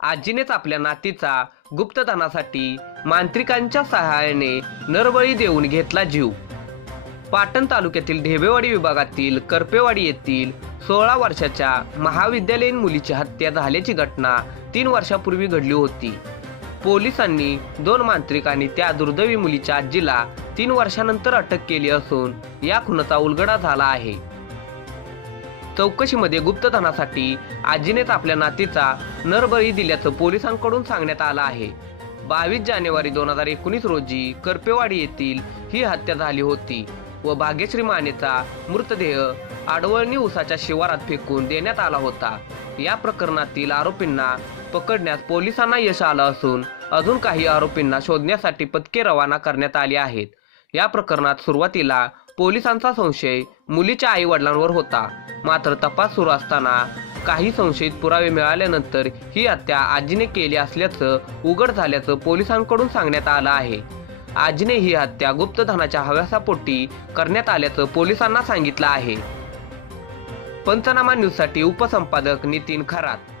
आजीनेच आपल्या नातीचा गुप्तधनासाठी मांत्रिकांच्या सहाय्याने नरबळी देऊन घेतला जीव. पाटण तालुक्यातील ढेबेवाडी विभागातील करपेवाडी येथील सोळा वर्षाच्या महाविद्यालयीन मुलीची हत्या झाल्याची घटना तीन वर्षापूर्वी घडली होती. पोलिसांनी दोन मांत्रिक आणि त्या दुर्दैवी मुलीच्या आजीला तीन वर्षानंतर अटक केली असून या खुनाचा उलगडा झाला आहे. चौकशीमध्ये गुप्तधनासाठी आजीनेच आपल्या नातीचा नरबळी दिल्याचं पोलिसांकडून सांगण्यात आलं आहे. बावीस जानेवारी दोन हजार एकोणीस रोजी करपेवाडी येथील ही हत्या झाली होती व भाग्यश्री मानेचा मृतदेह आडवळणी उसाच्या शिवारात फेकून देण्यात आला होता. या प्रकरणातील आरोपींना पकडण्यात पोलिसांना यश आलं असून अजून काही आरोपींना शोधण्यासाठी पथके रवाना करण्यात आली आहेत. या प्रकरणात सुरुवातीला पोलिसांचा संशय मुलीच्या आई वडिलांवर होता. मात्र तपास सुरू असताना काही संशयित पुरावे मिळाल्यानंतर ही हत्या आजीने केली असल्याचं उघड झाल्याचं पोलिसांकडून सांगण्यात आलं आहे. आजीने ही हत्या गुप्तधनाच्या हव्यासापोटी करण्यात आल्याचं पोलिसांना सांगितलं आहे. पंचनामा न्यूजसाठी उपसंपादक नितीन खरात